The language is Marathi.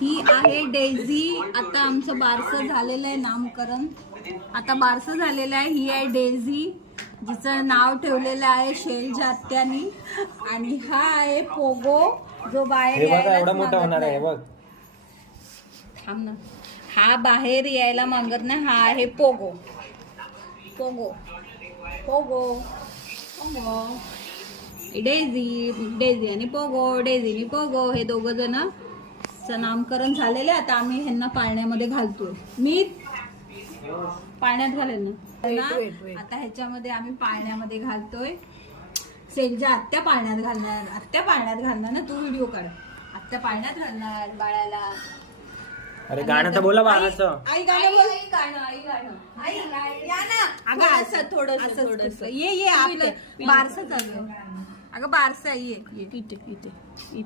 ही आहे डेझी. आता आमचं बारसं झालेलं आहे नामकरण. आता बारसं झालेलं आहे. ही आहे डेझी, जिचं नाव ठेवलेलं आहे शैलजा आत्यानी. आणि हा आहे पोगो, जो बाहेर यायला मोठा होणार आहे. बघ थांब ना. हा बाहेर यायला मागत नाही. हा आहे Pogo. Pogo Pogo Pogo. Daisy Daisy आणि पोगो, डेझी आणि पोगो हे दोघ जण नामकरण झालेले. आता आम्ही ह्यांना पाळण्यामध्ये घालतोय. मी पाळण्यात घालेल ना. आता ह्याच्यामध्ये आम्ही पाळण्यामध्ये घालतोय. शैलजा आत्या पाळण्यात घालणार. आत्या पाळण्यात घालणार ना. तू व्हिडिओ काढ. आत्या पाळण्यात घालणार बाळाला. अरे गाणं तर बोला बाळाचं. आई गाणं बोल. आई गाणं. आई या ना. अगं असं थोडस ये आपलं बारसं चालू आहे. अगं बारसं ये इथे इथे.